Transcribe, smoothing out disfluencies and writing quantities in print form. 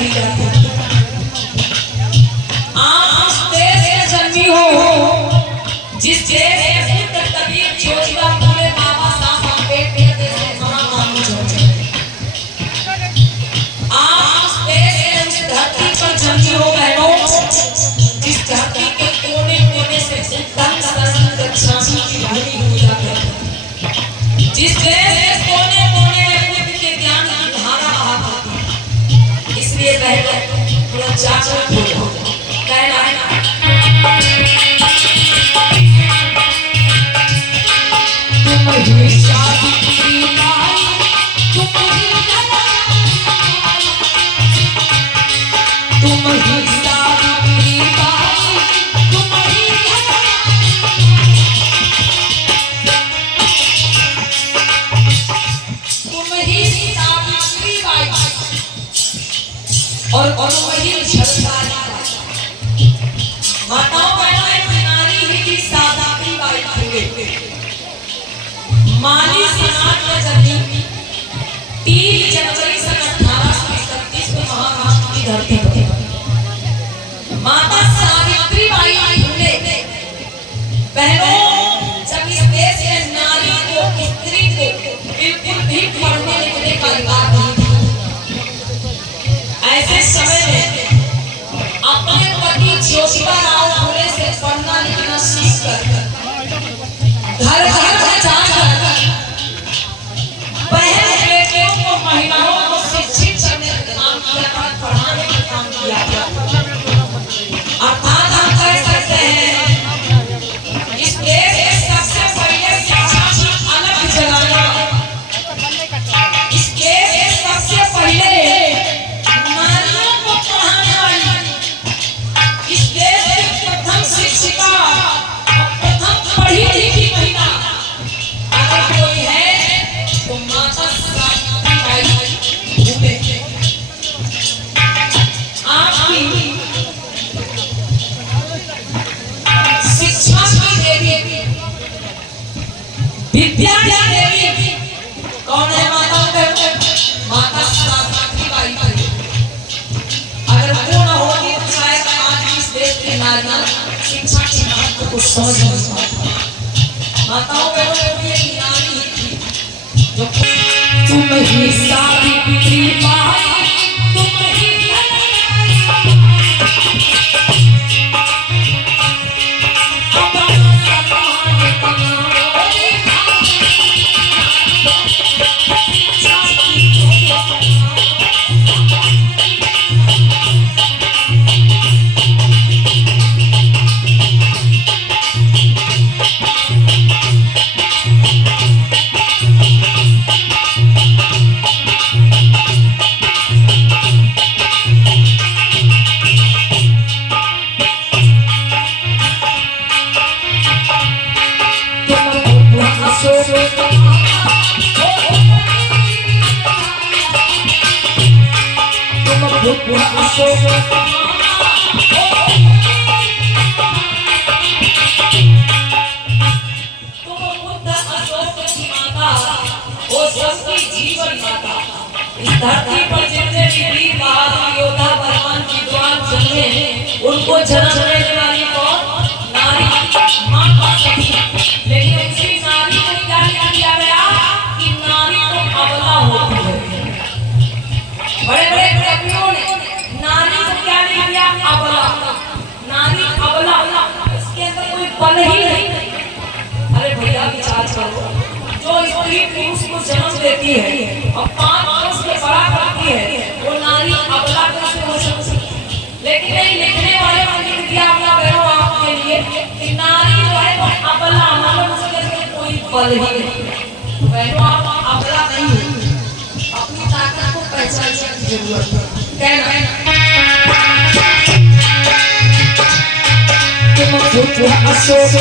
कही जाती है। आप उस देश में जन्मी हो जिस देश के कबीर ज्योतिबा फुले बाबा साहब अम्बेडकर जैसे महामानव जन्मे। आप उस देश में उस धरती पर जन्मी हो बहनों जिस धरती के कोने कोने से उत्तम शासन रक्षासी की भूमि हो जाती, जिस देश के कोने कोने में बुद्ध के ज्ञान की धारा बहा करती। इसलिए बहनों थोड़ा जागरूक हो कहना है तुम ही सावित्री बाई, तुम ही सावित्री बाई, तुम ही सावित्री बाई और वही झलकारी बाई। माताओं बहनों एक नारी ही की सावित्री बाई फुले माली समाज में जन्मी 3 जनवरी सन 1831 को महाराष्ट्र की धरती पर माता सावित्री बाई फुले बहनों जब इस देश में नारी को स्त्री को बिल्कुल भी पढ़ने लिखने का अधिकार नहीं था, ऐसे समय में अपने पति ज्योतिबा फुले से पढ़ना लिखना सीख कर घर घर जाकर बहन बेटियों को महिलाओं को शिक्षित करने का काम किया, पढ़ाने का काम किया। अर्थात हम कह सकते हैं इस देश के सबसे पहले शिक्षा की अलग जगाना, इस देश के सबसे पहले नारियों को पढ़ाने वाली, इस देश की प्रथम शिक्षिका, प्रथम पढ़ी लिखी महिला अगर कोई है तो माता सावित्री बाई फुले। आपकी शिक्षा की देवी, विद्या की देवी कौन है? माता सावित्री बाई फुले। अगर वो न होती तो शायद आज इस देश के नारियां शिक्षा के महत्व को समझ नहीं पाती। माताओं बहनों ये नारी ही थी जो तुम ही सावित्री बाई, तुम ही धरती पर जितने भी वीर बहादुर योद्धा बलवान विद्वान जन्मे उनको जन्म देने वाली कौन? नारी, मां का शक्ति। लेकिन उसी नारी को क्या किया गया कि नारी तो अबला होती है। बड़े बड़े कवियों ने नारी को क्या किया? अबला। नारी अबला, इसके अंदर कोई बल ही नहीं। अरे भैया विचार करो, जो स्त्री पुरुष को जन्म देती है और 5 वर्ष के बड़ा करती है वो नारी अबला कैसे हो सकती है? लेकिन नहीं, लिखने वाले ने लिख दिया अपना बहनों आपके लिए कि नारी जो है वो अबला, मतलब उसके कोई बल ही नहीं। बहनों आप अबला नहीं हो, अपनी ताकत को पहचानने की जरूरत है। कहना तुम खुद अशोक